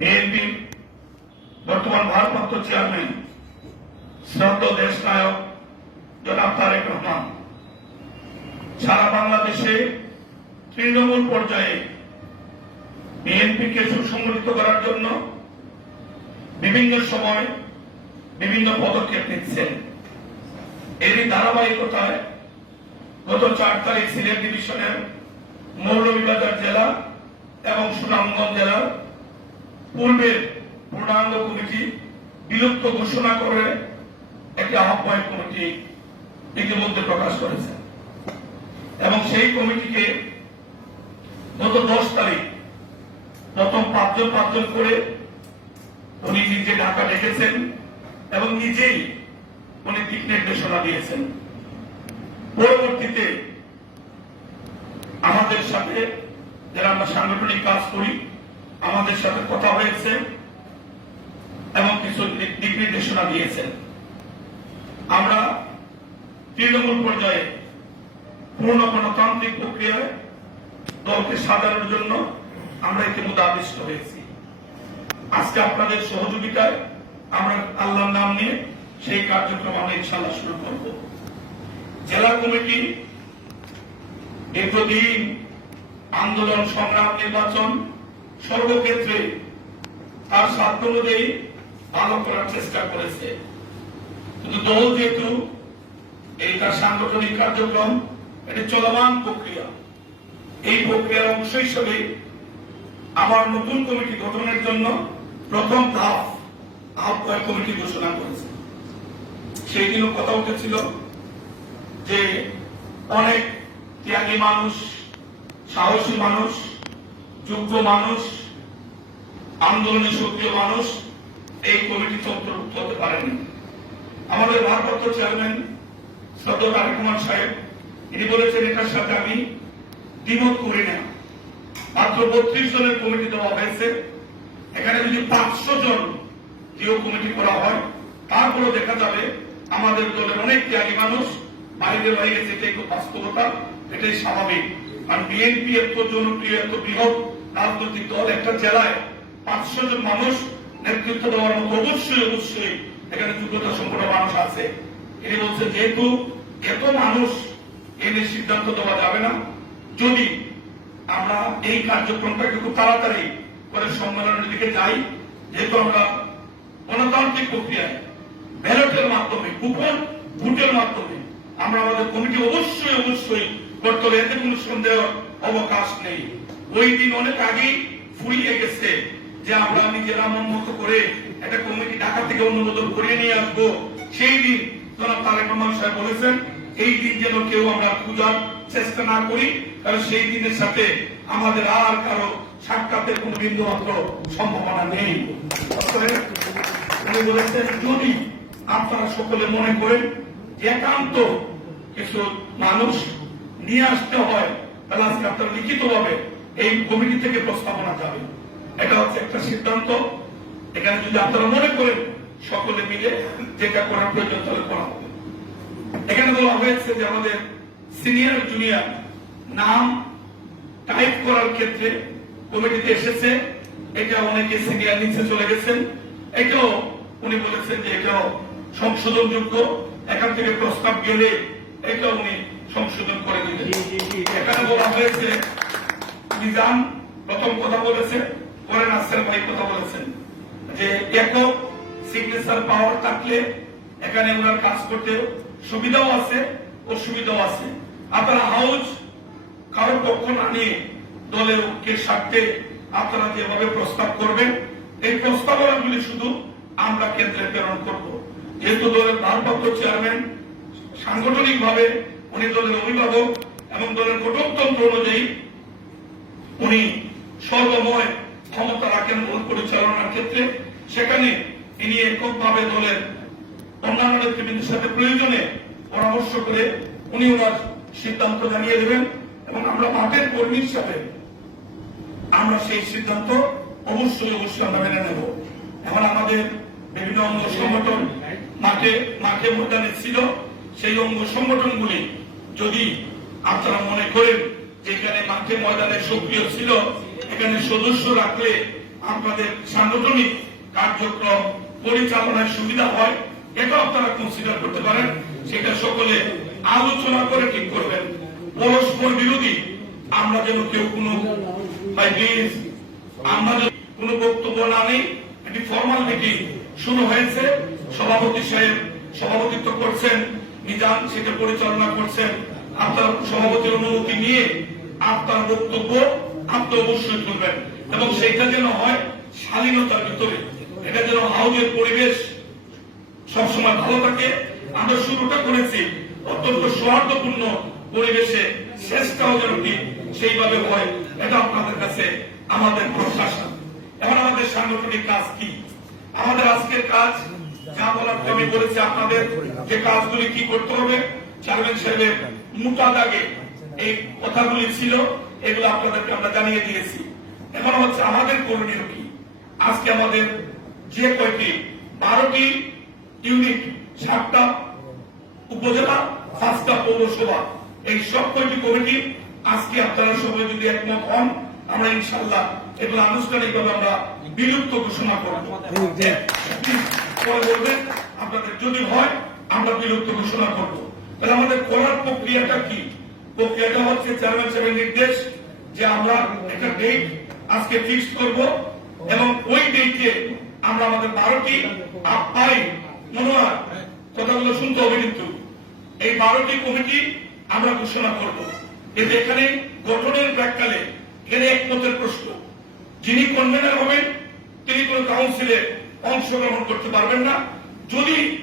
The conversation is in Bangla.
বিএনপি বর্তমান ভারপ্রাপ্ত চেয়ারম্যান শ্রদ্ধ দেশ নায়ক জনাব তারেক রহমান। সারা বাংলাদেশে তৃণমূল পর্যায়ে বিএনপিকে সুসংগঠিত করার জন্য বিভিন্ন সময় বিভিন্ন পদক্ষেপ নিচ্ছেন। এরই ধারাবাহিকতায় গত চার তারিখ সিলেট ডিভিশনের মৌলভীবাজার জেলা এবং সুনামগঞ্জ জেলার পূর্বের পূর্ণাঙ্গ কমিটি বিলুপ্ত ঘোষণা করে একটি আহ্বায়ক কমিটি ইতিমধ্যে প্রকাশ করেছে। এবং সেই কমিটিকে গত দশ তারিখ প্রথম পাঁচজন পাঁচজন করে উনি নিজে ঢাকা ডেকেছেন এবং নিজেই উনি দিক নির্দেশনা দিয়েছেন। পরবর্তীতে আমাদের সাথে যারা আমরা সাংগঠনিক কাজ করি আমাদের সাথে কথা হয়েছে এবং কিছু দিক- নির্দেশনা দিয়েছেন আমরা তৃণমূল পর্যায়ে পূর্ণ গণতান্ত্রিক প্রক্রিয়ায় দলকে সাজানোর জন্য আমরা ইতিমধ্যে আদিষ্ট হয়েছি। আজকে আপনাদের সহযোগিতায় আমরা আল্লাহর নাম নিয়ে সেই কার্যক্রম আমরা ইনশাল্লাহ শুরু করব। জেলা কমিটি দীর্ঘদিন আন্দোলন, সংগ্রাম, নির্বাচন সর্বক্ষেত্রে তার সাধ্য অনুযায়ী ভালো করার চেষ্টা করেছে। কিন্তু দল যেহেতু এই তার সাংগঠনিক কার্যক্রম, এটি চলমান প্রক্রিয়া। এই প্রক্রিয়ার অংশ হিসেবে আমার নতুন কমিটি গঠনের জন্য প্রথম ধাপ আহ্বায়ক কমিটি ঘোষণা করেছে। সেই দিনও কথা উঠেছিল যে অনেক ত্যাগী মানুষ, সাহসী মানুষ যোগ্য মানুষ, আন্দোলনে সক্রিয় মানুষ, এই কমিটিতে অন্তর্ভুক্ত হতে পারেনি। আমাদের ভারপ্রাপ্ত চেয়ারম্যান সদর তারেক রহমান সাহেব, তিনি বলেছেন, এটার সাথে আমি দ্বিমত করি না। মাত্র বত্রিশ জনের কমিটি দেওয়া হয়েছে। এখানে যদি পাঁচশো জন জিও কমিটি করা হয়, তারপরেও দেখা যাবে আমাদের দলের অনেক ত্যাগী মানুষ বাইরে হয়ে গেছে। এটাই বাস্তবতা, এটাই স্বাভাবিক। আর বিএনপি এত জনপ্রিয়, এত বৃহৎ রাজনৈতিক দল একটা জেলায় পাঁচশো জন মানুষ নেতৃত্ব দেওয়ার মতো অবশ্যই অবশ্যই এখানে যোগ্যতা সম্পন্ন মানুষ আছে। তিনি বলছে যেহেতু এত মানুষ এনে সিদ্ধান্ত দেওয়া যাবে না, যদি আমরা এই কার্যক্রমটাকে খুব তাড়াতাড়ি করে সম্মেলনের দিকে যাই, যেহেতু আমরা গণতান্ত্রিক প্রক্রিয়ায় ব্যালটের মাধ্যমে, কুপন, ভোটের মাধ্যমে আমরা আমাদের কমিটি অবশ্যই অবশ্যই করতে হবে, এতে কোনো সন্দেহ অবকাশ নেই। ওই দিন অনেক আগেই ফুরিয়ে গেছে যে আমরা নিজেরা মন মতো করে একটা কমিটি ঢাকা থেকে অনুমোদন করিয়ে নিয়ে আসব। সেই দিন জনাব তারেক রহমান সাহেব বলেছেন, এই দিন যেন কেউ আমরা খোঁজার চেষ্টা না করি, কারণ সেই দিনের সাথে আমাদের আর কারও সাক্ষাতের কোন বিন্দু মাত্র সম্ভাবনা নেই। উনি বলেছেন, যদি আপনারা সকলে মনে করেন একান্ত কিছু মানুষ নিয়ে আসতে হয়, তাহলে আজকে আপনারা লিখিত ভাবে এই কমিটি থেকে প্রস্তাবনা যাবে। এটা হচ্ছে একটা সিদ্ধান্ত। এখানে যদি আপনারা মনে করেন সকলে মিলে যেটা করার প্রয়োজন তাহলে করা হবে। এখানে বলা হয়েছে যে আমাদের সিনিয়র জুনিয়র নাম টাইপ করার ক্ষেত্রে কমিটিতে এসেছে। এটা অনেকে সিনিয়র নিচে চলে গেছেন। এটাও উনি বলেছেন যে এটাও সংশোধনযোগ্য। এখান থেকে প্রস্তাব গেলে এটা উনি সংশোধন করে দিলেন এখানে বলা হয়েছে নিজাম প্রথম কথা বলেছে পরে নাসের ভাই কথা বলেছেন। যে একক সিগনেচার পাওয়ার থাকলে এখানে ওনার কাজ করতে সুবিধাও আছে, অসুবিধাও আছে। আপনারা হাউস কারোর পক্ষ না নিয়ে দলের ঐক্যের স্বার্থে আপনারা যেভাবে প্রস্তাব করবেন, এই প্রস্তাবনাগুলি শুধু আমরা কেন্দ্রে প্রেরণ করব। যেহেতু দলের ভারপ্রাপ্ত চেয়ারম্যান সাংগঠনিক ভাবে উনি দলের অভিভাবক এবং দলের গঠনতন্ত্র অনুযায়ী উনি সর্বময় ক্ষমতা রাখেন দল পরিচালনার ক্ষেত্রে। সেখানে তিনি এককভাবে দলের অন্যান্য নেতৃবৃন্দের সাথে প্রয়োজনে পরামর্শ করে উনি ওনার সিদ্ধান্ত জানিয়ে দেবেন এবং আমরা মাঠের কর্মী হিসাবে আমরা সেই সিদ্ধান্ত অবশ্যই অবশ্যই আমরা মেনে নেব। এখন আমাদের বিভিন্ন অঙ্গ সংগঠন মাঠে মাঠে ময়দানে ছিল। সেই অঙ্গ সংগঠনগুলি যদি আপনারা মনে করেন যে এখানে মাঠে ময়দানে সক্রিয় ছিল, এখানে সদস্য রাখলে আপনাদের সাংগঠনিক কার্যক্রম পরিচালনায় সুবিধা হয়। এটা আপনারা কনসিডার করতে পারেন। সেটা সকলে আলোচনা করে ঠিক করবেন। পরস্পর বিরোধী আমরা যেন কেউ কোনো আমরা যদি কোনো বক্তব্য না নেই। একটি ফর্মাল মিটিং শুরু হয়েছে। সভাপতি সাহেব সভাপতিত্ব করছেন, নিজাম সেটা পরিচালনা করছেন। আপনার সভাপতির অনুমতি নিয়ে আপনার বক্তব্য আপনি অবশ্যই করবেন এবং সেটা যেন হয় শালীনতার ভিতরে। এটা যেন হাউজের পরিবেশ সবসময় ভালো থাকে। আমরা শুরুটা করেছি অত্যন্ত সৌহার্দ্যপূর্ণ পরিবেশে। শেষটাও যেন সেইভাবে হয়, এটা আপনাদের কাছে আমাদের প্রত্যাশা এখন আমাদের সাংগঠনিক কাজ কি? আমাদের আজকের কাজ, যা বলার আমি বলেছি আপনাদের, যে কাজগুলি কি করতে হবে, চেয়ারম্যান সাহেবের মোটা দাগে এই কথাগুলি ছিল, এগুলো আপনাদেরকে আমরা জানিয়ে দিয়েছি। এখন হচ্ছে আমাদের করণীয় কি? আজকে আমাদের যে কয়টি, বারোটি ইউনিট, সাতটা উপজেলা, পাঁচটা পৌরসভা, এই সব কয়টি কমিটি আজকে আপনারা সবাই যদি একমত হন, আমরা ইনশাল্লাহ এগুলো আনুষ্ঠানিকভাবে আমরা বিলুপ্ত ঘোষণা করব। আপনাদের যদি হয়, আমরা বিলুপ্ত ঘোষণা করব। তাহলে আমাদের করার প্রক্রিয়াটা কি? প্রক্রিয়াটা হচ্ছে চেয়ারম্যান সাহেবের নির্দেশ যে আমরা একটা ডেট আজকে ফিক্সড করব এবং ওই ডেটে আমরা আমাদের বারোটি পাই মনে হয় কথাগুলো শুনতে হবে কিন্তু। এই বারোটি কমিটি আমরা ঘোষণা করব। কিন্তু এখানে গঠনের প্রাককালে এখানে একমতের প্রশ্ন। যিনি কনভেনার হবেন, তিনি কোন কাউন্সিলে অংশগ্রহণ করতে পারবেন না। যদি